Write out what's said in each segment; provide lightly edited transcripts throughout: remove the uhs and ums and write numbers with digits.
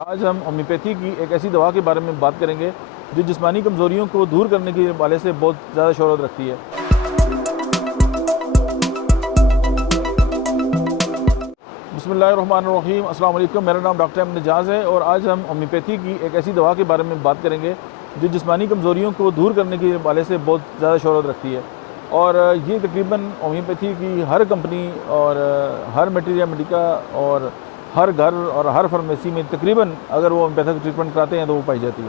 आज हम होम्योपैथी की एक ऐसी दवा के बारे में बात करेंगे जो जिस्मानी कमज़ोरियों को दूर करने के हवाले से बहुत ज़्यादा शोहरत रखती है। बिस्मिल्लाहिर्रहमानिर्रहीम, अस्सलाम वालेकुम। मेरा नाम डॉक्टर अहमद एजाज़ है और आज हम होम्योपैथी की एक ऐसी दवा के बारे में बात करेंगे जो जिस्मानी कमज़ोरियों को दूर करने के हवाले से बहुत ज़्यादा शोहरत रखती है। और ये तकरीबन होम्योपैथी की हर कंपनी और हर मटीरिया मेडिका और हर घर और हर फार्मेसी में तकरीबन अगर वो होम्योपैथिक ट्रीटमेंट कराते हैं तो वो पाई जाती है।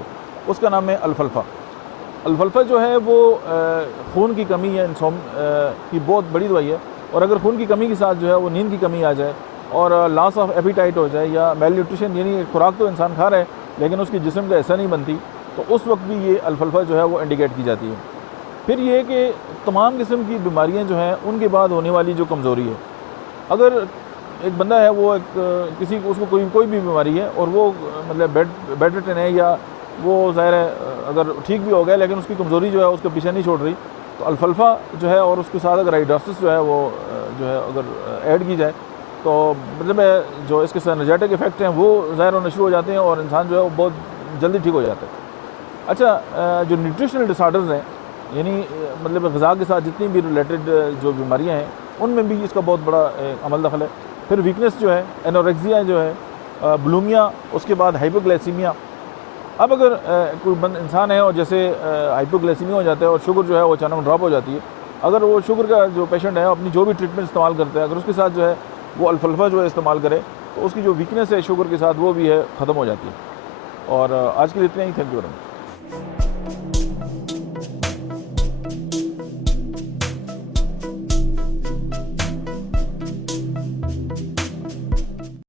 उसका नाम है अल्फ़ल्फ़ा। अल्फ़ल्फ़ा जो है वो खून की कमी या इंसोम की बहुत बड़ी दवाई है। और अगर खून की कमी के साथ जो है वो नींद की कमी आ जाए और लॉस ऑफ एपिटाइट हो जाए या मेल न्यूट्रिशन, यानी खुराक तो इंसान खा रहा है लेकिन उसकी जिस्म का ऐसा नहीं बनती, तो उस वक्त भी ये अल्फ़ल्फ़ा जो है वो इंडिकेट की जाती है। फिर ये कि तमाम किस्म की बीमारियां जो हैं उनके बाद होने वाली जो कमज़ोरी है, अगर एक बंदा है वो किसी उसको कोई भी बीमारी है और वो मतलब बेड रिटन है या वो ज़ाहिर है अगर ठीक भी हो गया लेकिन उसकी कमज़ोरी जो है उसके पीछे नहीं छोड़ रही, तो अल्फ़ल्फ़ा जो है और उसके साथ अगर हाइड्रोसिस जो है वो जो है अगर ऐड की जाए तो मतलब जो इसके सिनर्जेटिक इफ़ेक्ट हैं वो ज़ाहिर होने शुरू हो जाते हैं और इंसान जो है वो बहुत जल्दी ठीक हो जाता है। अच्छा, जो न्यूट्रिशनल डिसऑर्डर्स हैं, यानी मतलब ग़िज़ा के साथ जितनी भी रिलेटेड जो बीमारियां हैं उनमें भी इसका बहुत बड़ा अमल दखल है। फिर वीकनेस जो है, एनोरेक्सिया जो है, बुलिमिया, उसके बाद हाइपोग्लाइसीमिया। अब अगर कोई इंसान है और जैसे हाइपोग्लाइसीमिया हो जाता है और शुगर जो है वो अचानक ड्रॉप हो जाती है, अगर वो शुगर का जो पेशेंट है अपनी जो भी ट्रीटमेंट इस्तेमाल करता है, अगर उसके साथ जो है वो अल्फ़ल्फ़ा जो है इस्तेमाल करे तो उसकी जो वीकनेस है शुगर के साथ वो भी है ख़त्म हो जाती है। और आज के लिए इतना ही। Thank you very much.